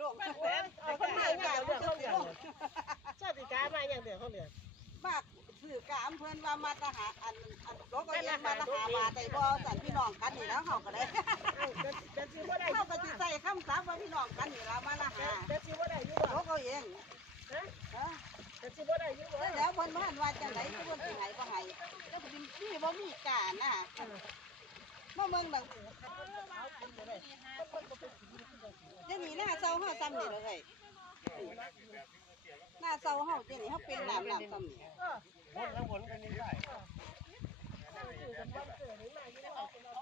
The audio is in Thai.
ลงโอ้ยเอาคนมาอย่างเดือดเขาเดือดชาติกามาอย่างเดือดเขาเดือดมากสื่อกามเพิ่อนว่ามาทหารอันอันรถก็ยังมาทหารมาแต่บ่สั่นพี่น้องกันนี่แล้วเฮาก็ได้เดือด้เฮาก็สิใส่คำศัพท์ว่าพี่น้องกันนี่แล้วมาละหาจะซื้อว่าได้อยู่รบ่ถก็เองฮะเออจะซื้อว่าได้อยู่บ่แล้วเพิ่นว่าว่าจังได๋เพิ่นสิให้บ่ให้ก็สิมีบ่มีการน่ะมาเมืองดังเดี๋ยว นี้หน้าเซาเฮาซ้ำนี่เลยเฮ้ยหน้าเซาเฮาเจนี่เฮาเป็นน้ำน้ำซ้ำนี่เออวนแล้ววนกันนี่ได้อันนเกิดนี่มาอยู่ในห้องเป็นเรา